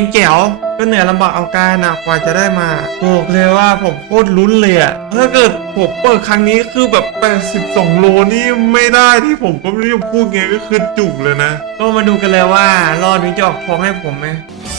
งแจ๋วก็เหนื่อยลำบากเอาการนะกว่าจะได้มาบอกเลยว่าผมโคตรลุ้นเลยอะถ้าเกิดผมเปิดครั้งนี้คือแบบ 82 โลนี่ไม่ได้ที่ผมก็ไม่รู้จะพูดไงก็คือจุกเลยนะ ก็มาดูกันเลยว่ารอบนี้จะออกทองให้ผมไหม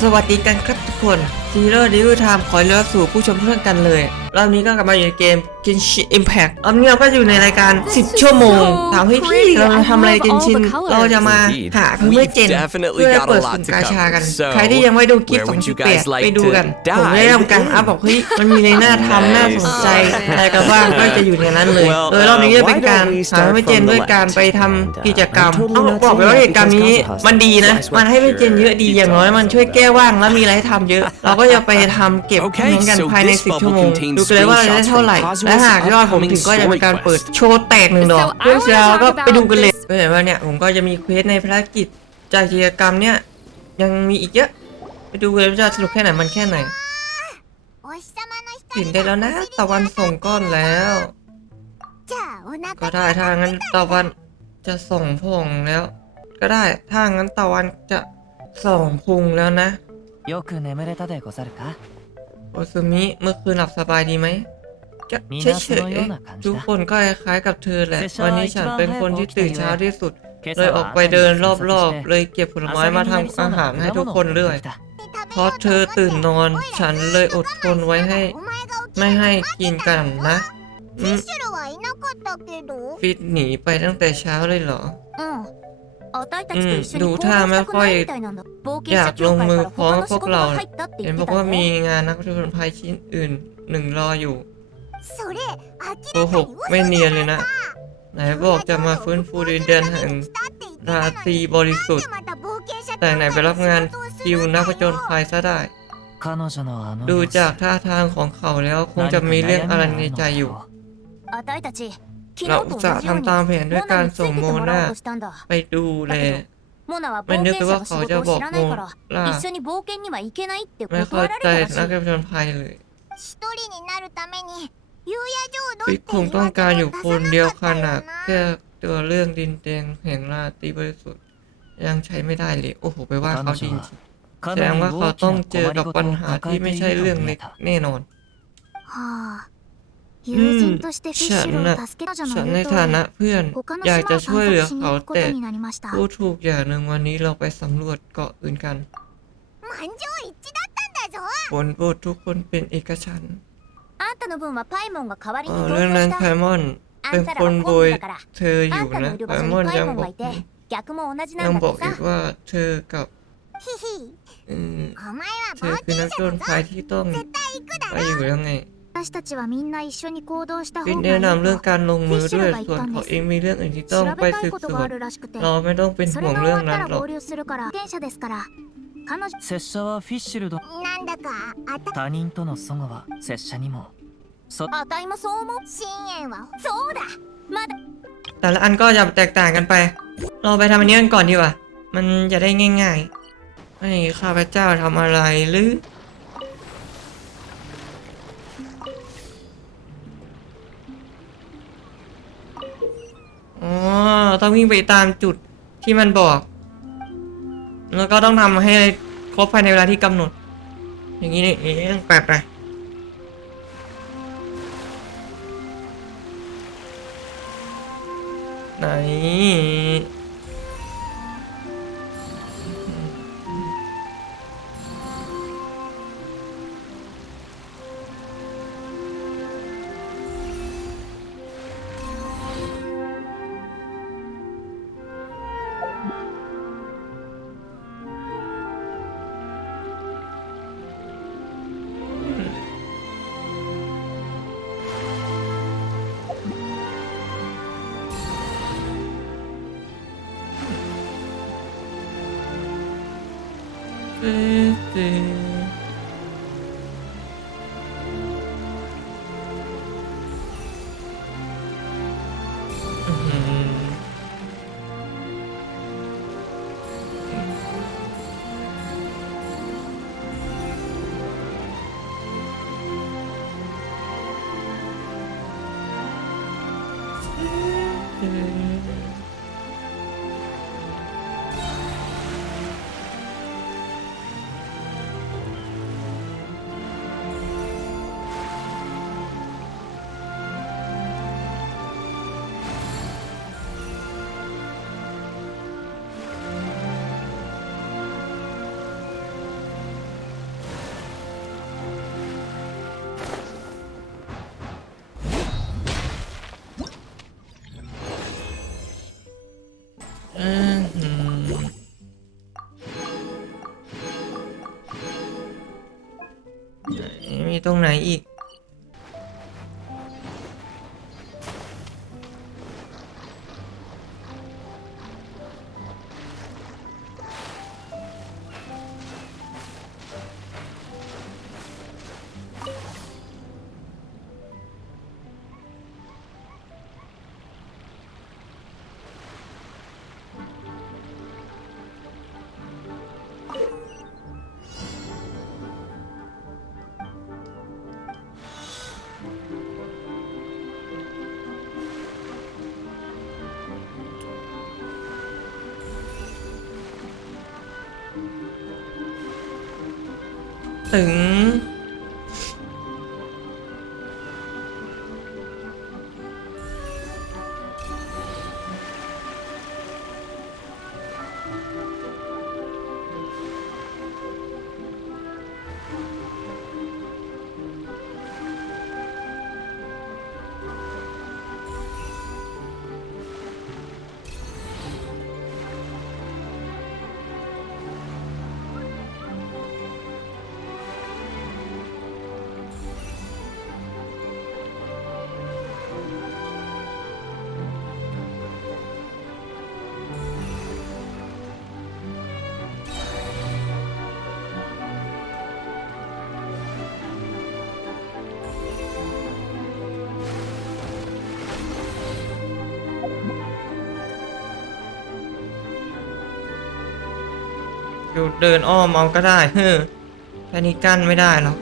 สวัสดีกันครับทุกคน ซีโร่ดิวไทม์ขอเลือกสู่ผู้ชมทุกท่านกันเลย รอบนี้ก็กลับมาอยู่ในเกม Genshin Impact รอบนี้เราก็อยู่ในรายการ 10 ชั่วโมง ถามให้พี่เรามาทำอะไรเกนชิน เราจะมาหาคือไม่เจนเพื่อเปิดสุ่มกาชากัน ใครที่ยังไม่ดูคลิปของชิเปียไปดูกัน ผมได้ทำการอัพบอกเฮ้ยมันมีในหน้าทำน่าสนใจอะไรกันบ้างก็จะอยู่ในนั้นเลย โดยรอบนี้จะเป็นการหาไม่เจนด้วยการไปทำกิจกรรมต้องบอกไปว่ากิจกรรมนี้มันดีนะ มันให้ไม่เจนเยอะดีอย่างน้อยมันช่วยแก้ว่างแล้วมีอะไรให้ทำเยอะเราก็จะไปทำเก็บเงินกันภายใน 10 ชั่วโมง ดูกัเลยว่าเราได้เท่าไหร่ และหากยอดผมถึงก็จะมีการเปิดโชว์แตกหนึ่งดอกเรื่องราวก็ไปดูกันเลยก็เห็นว่าเนี่ยผมก็จะมีเควสในภารกิจ จากกิจกรรมเนี่ยยังมีอีกเยอะ ไปดูกันเลยว่าจะสนุกแค่ไหนมันแค่ไหนถึงได้แล้วนะ ตะวันส่งก้อนแล้ว ก็ได้ถ้างั้นตะวันจะส่งพงแล้ว ก็ได้ถ้างั้นตะวันจะส่งพุงแล้วนะ よく眠れたでござるか โอซึมิเมื่อคืนหลับสบายดีไหมจะเฉยเฉยๆทุกคนก็คล้ายๆกับเธอแหละ วันนี้ฉันเป็นคนที่ตื่นเช้าที่สุด เลยออกไปเดินรอบๆ เลยเก็บผลไม้มาทำอาหารให้ทุกคนเรื่อย เพราะเธอตื่นนอน ฉันเลยอดทนไว้ให้ お前が起き ไม่ให้กินกันนะ フ อื ィ ม ッシュルはいなかったけど ฟิตหนีไปตั้งแต่เช้าเลยเหรอ ดูท่าไม่ค่อยอยากลงมือพร้อมพวกเรา เห็นบอกว่ามีงานนักผจญภัยชิ้นอื่นหนึ่งรออยู่โกหกไม่เนียนเลยนะ ไหนบอกจะมาฟื้นฟูดินแดนแห่งราตรีบริสุทธิ์ แต่ไหนไปรับงานคิวนักผจญภัยซะได้ ดูจากท่าทางของเขาแล้วคงจะมีเรื่องอะไรในใจอยู่ เราจะทำตามแผนด้วยการส่งโมนาไปดูแลไมันึกว่าเขาจะบอกโมนาไม่เข้าใจนักเก็บชนภัยเลยฟิกคงต้องการอยู่คนเดียวขนาดแค่ตัวเรื่องดินแดงแห่งราตีบริสุทธิ์ยังใช้ไม่ได้เลย โอ้โห ไปว่าเขาดินแสดงว่าเขาต้องเจอกับปัญหาที่ไม่ใช่เรื่องเล็กแน่นอน 友人としてフィッシュルを助けたじゃ ฉัน ない ใน と ฐานะเพื่อน 他の อยาก 島 จะ を ช่วย 探 เหลือ 索しに เขา 行くこ แต่ とになりました พูดถูกอย่างหนึ่งวันนี้เราไปสำรวจเกาะอื่นกัน 満場一致だったんだぞ ผลโหวตทุกคนเป็นเอกฉันท์ あんたの分はパイモンが代わり เอ に อ 投 เรื่อง 票 นั้น し ไพ た มอน あ เป็น んた ค ら น は โบ コ ย ンビだから เธออ あ ยู่ んたの นะ いる ไพ 場所 มอน にパ ยั イ ง モン บอ が ก いて逆も同じな ยัง ん บ だ อ っ ก て อี さ กว่าเธอกับ ヒヒ อืม お前は เธอ 冒 คือนั 険 กผจ 者 ญ だ ภัย ぞ ที่ต้อง 絶対行くだ ไป ろ อยู่แล้วไง 私たちはみんな一緒に行動した方 ฟิน がい แนะนำ い เรื่อง と การลงมือด้วย フィッシュルが言 ส่วน ったんです เขาเองมีเรื่องอื่นที่ 調 ต้องไป べた สื い บ こと สว があ น るらしくて เราไม่ต้องเป็น そ ห่ れ วง が終 เรื่อ わ ง った นั้น ら หรอก 合流するから冒険者ですから彼女拙者はフィッシュルドなんだかあた他人との齟齬は拙者にもそあたいもそう思う深淵はそうだまだ แต่ละอันก็จะแตกต่างกันไป เราไปทำอันนี้กันก่อนดีกว่า มันจะได้ง่ายๆให้ข้าพเจ้าทำอะไรหรือ อ๋อต้องวิ่งไปตามจุดที่มันบอก แล้วก็ต้องทำให้ครบภายในเวลาที่กำหนด อย่างนี้นี่เองแปดไปไหน เมีตร ถึง เดินอ้อมเอาก็ได้เฮ้อแค่นี้กั้นไม่ได้หรอก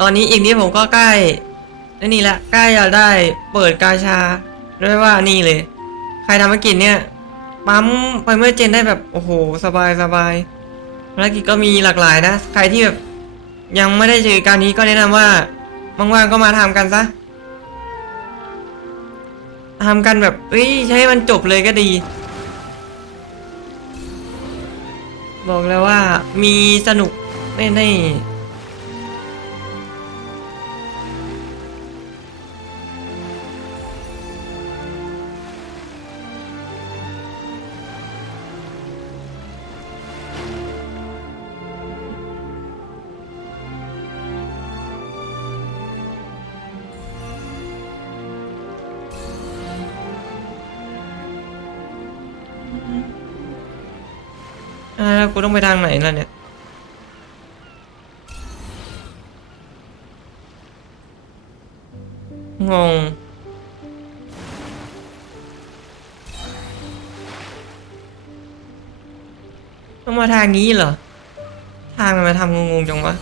ตอนนี้อีกนิดผมก็ใกล้ไอ้นี่ละใกล้จะได้เปิดกาชาด้วยว่านี่เลย ใครทำภารกิจเนี่ยปั๊มไปเมื่อเจนได้แบบโอ้โห สบายสบายภารกิจก็มีหลากหลายนะ ใครที่แบบยังไม่ได้เจอการนี้ก็แนะนำว่าว่างๆก็มาทำกันซะทำกันแบบเอ้ยใช้มันจบเลยก็ดี บอกแล้วว่ามีสนุกไม่ได้ อ่าแล้วกูต้องไปทางไหนล่ะเนี่ยงงต้องมาทางนี้เหรอ ทางมันมาทำงงๆจังวะ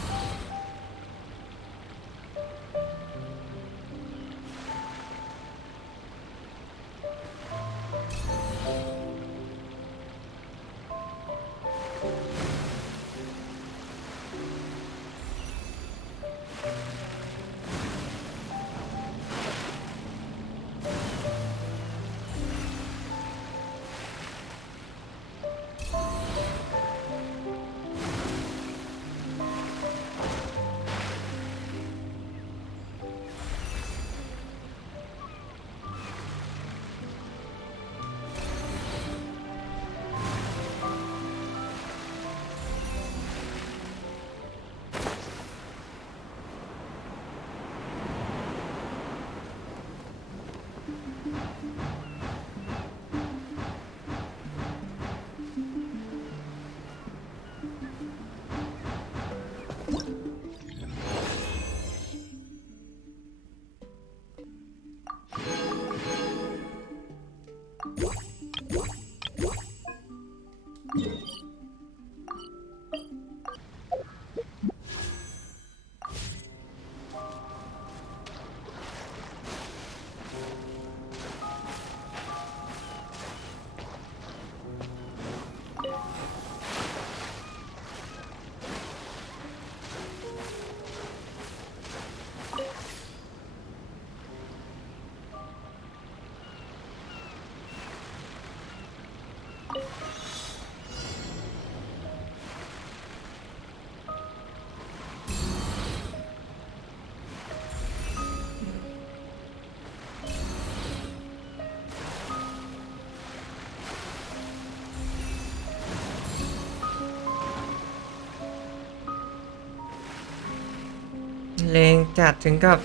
แรงจัดถึงกับ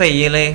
สีเลย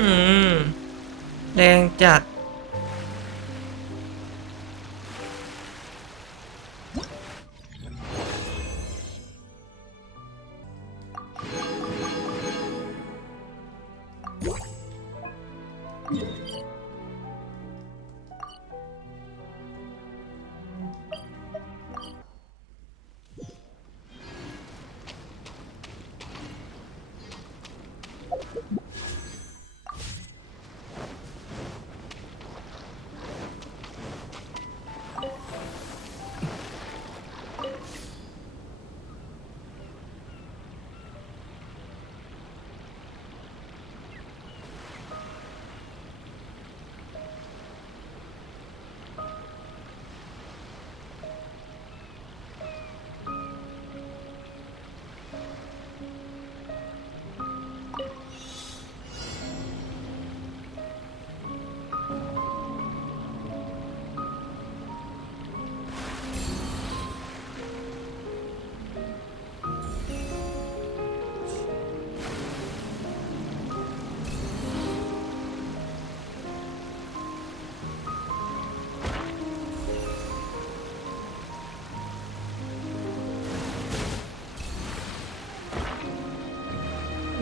อืม แรงจัด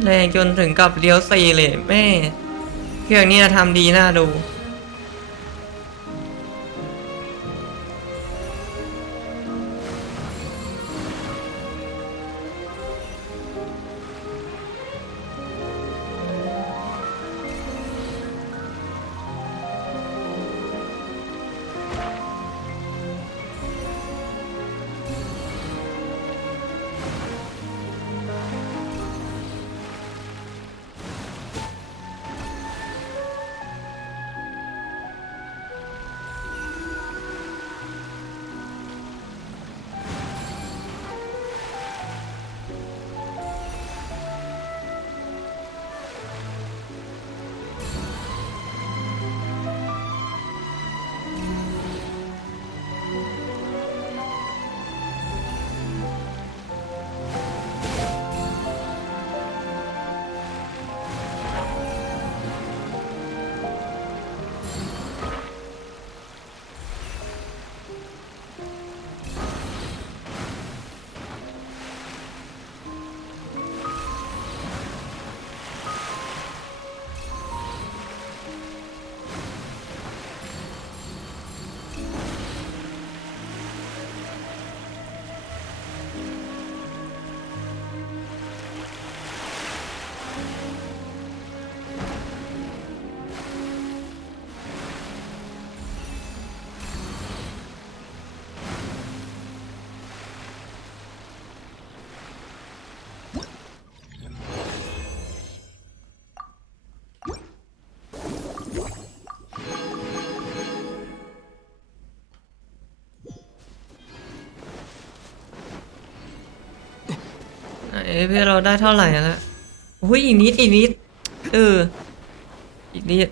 แรงจนถึงกับเลี้ยวซีเลยแม่ เครื่องนี้ทำดีน่าดู เอ้เพื่อเราได้เท่าไหร่แล้วอุ้ยอีกนิดอีกนิด เออ อีกนิด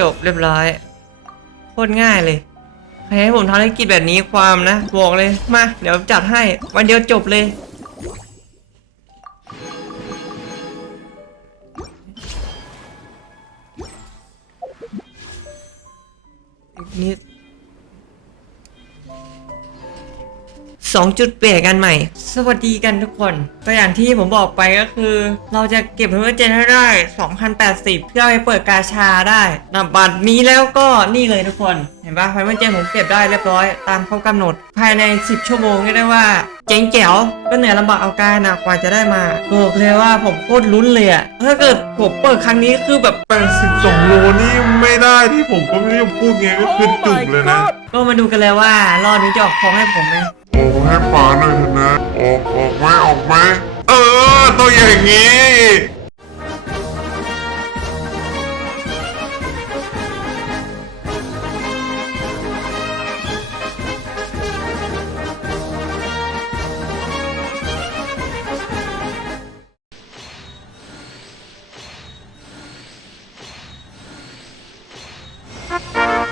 จบเรียบร้อยโคตรง่ายเลยใครให้ผมทำธุรกิจแบบนี้ความนะบอกเลยมาเดี๋ยวจัดให้วันเดียวจบเลย 2 จุดเปลี่ยนกันใหม่ สวัสดีกันทุกคนตัวอย่างที่ผมบอกไปก็คือ เราจะเก็บเพิ่มเจนให้ได้ 2080 เพื่อไปเปิดกาชาได้นะบัตรนี้แล้วก็นี่เลยทุกคน เห็นปะไฟเมื่อเจนผมเก็บได้เรียบร้อย ตามข้อกำหนด ภายใน 10 ชั่วโมงก็ได้ว่าเจ๋งแจ๋วก็เหนื่อยลำบากเอาการนะกว่าจะได้มาบอกเลยว่าผมโคตรลุ้นเลยอะถ้าเกิดผมเปิดครั้งนี้คือแบบแปดสิบสองโลนี่ไม่ได้ที่ผมก็ไม่ยอมพูดไงก็คือจุกเลยนะ ก็มาดูกันเลยว่ารอบนี้จะออกของให้ผมไหม ออกให้ป๋าหน่อยเถอะนะออกออกไหมออกไหมเออตัวอย่างงี้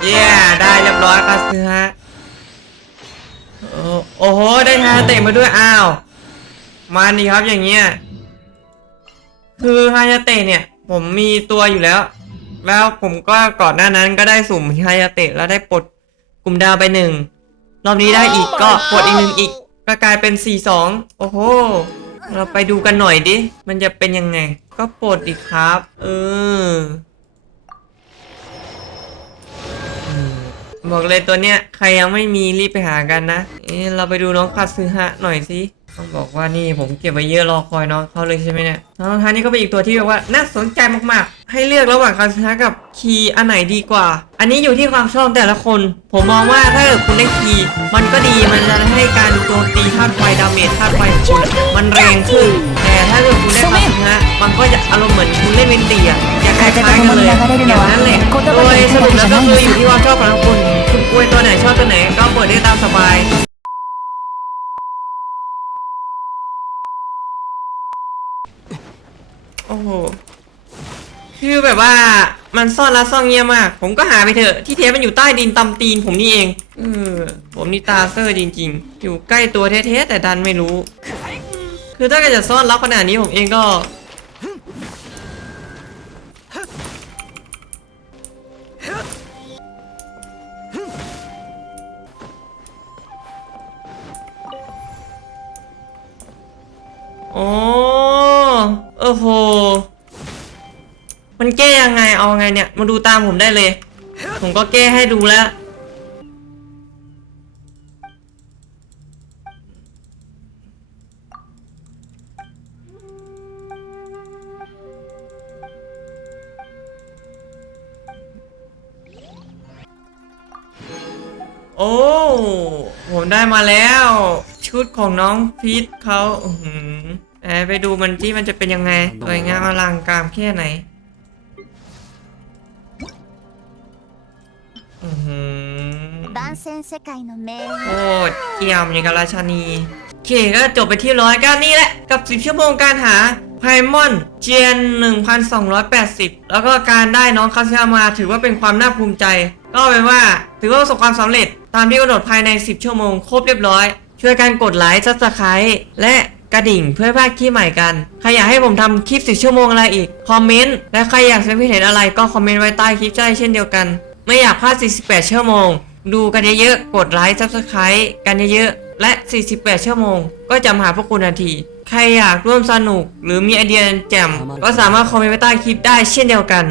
เย้ได้เรียบร้อยครับซื้อฮะ โอ้โห ได้ฮาเตะมาด้วย อ้าว มาดีครับอย่างเงี้ย คือฮายาเตะเนี่ย ผมมีตัวอยู่แล้ว แล้วผมก็ก่อนหน้านั้นก็ได้สุ่มฮายาเตะแล้วได้ปลดกลุ่มดาวไปหนึ่ง รอบนี้ได้อีกก็ปลดอีกหนึ่งอีก ก็กลายเป็นสี่สองโอ้โห เราไปดูกันหน่อยดิ มันจะเป็นยังไง ก็ปลดอีกครับ เออ บอกเลยตัวเนี้ยใครยังไม่มีรีบไปหากันนะเอ๊ะเราไปดูน้องคาซึฮะหน่อยสิต้องบอกว่านี่ผมเก็บไว้เยอะรอคอยน้องเขาเลยใช่ไหมเนี่ยน้องฮะนี่ก็เป็นอีกตัวที่แบบว่าน่าสนใจมากๆ ให้เลือกระหว่างคาซึฮะกับคีย์อันไหนดีกว่า อันนี้อยู่ที่ความชอบแต่ละคน ผมมองว่าถ้าเกิดคุณได้คีย์มันก็ดีมันจะให้การโจมตีธาตุไฟดาเมจธาตุไฟของคุณมันแรงขึ้น แต่ถ้าเกิดคุณได้คาซึฮะมันก็จะอารมณ์เหมือนคุณเล่นเวนตีอะอย่างคล้ายๆกันเลยอย่างนั้นแหละโดยสรุปแล้วก็คืออยู่ที่ความชอบของคุณคุณ กล้วยตัวไหนชอบตัวไหนก็เปิดได้ตามสบายโอ้โหคือแบบว่ามันซ่อนและซ่อนเงียบมาก ผมก็หาไปเถอะที่เทมันอยู่ใต้ดินตำตีนผมนี่เองเออผมนี่ตาเซอร์จริง ๆ อยู่ใกล้ตัวแท้ๆแต่ดันไม่รู้ คือถ้าเกิดจะซ่อนลับขนาดนี้ผมเองก็ โอ้โห มันแก้ยังไงเอาไงเนี่ย มาดูตามผมได้เลย ผมก็แก้ให้ดูแล้ว โอ้ ผมได้มาแล้ว ชุดของน้องพีทเขาอื้อหือแอบ ไปดูมันที่มันจะเป็นยังไงสวยงามอลังการแค่ไหนโอ้เกี่ยมอย่างกับราชนีเคก็จบไปที่ร้อยก้านี่แหละ กับ 10 ชั่วโมงการหาไพมอนเจียน 1280 แล้วก็การได้น้องคาซิยามาถือว่าเป็นความน่าภูมิใจ ก็เป็นว่าถือว่าประสบความสำเร็จ ตามที่กำหนดภายใน 10 ชั่วโมง ครบเรียบร้อย ช่วยกันกดไลค์ซับสไครต์และ กระดิ่งเพื่อไม่พลาดคลิปใหม่กัน ใครอยากให้ผมทำคลิป10ชั่วโมงอะไรอีก คอมเมนต์ และใครอยากแสดงความคิเห็นอะไรก็คอมเมนต์ไว้ใต้คลิปได้เช่นเดียวกัน ไม่อยากพลาด 48 ชั่วโมง ดูกันเยอะๆ กดไลค์ Subscribe กันเยอะๆ และ 48 ชั่วโมง ก็จะมหาพวกคุณทันที ใครอยากร่วมสนุกหรือมีไอเดียแจ่มก็สามารถคอมเมนต์ไว้ใต้คลิปได้เช่นเดียวกัน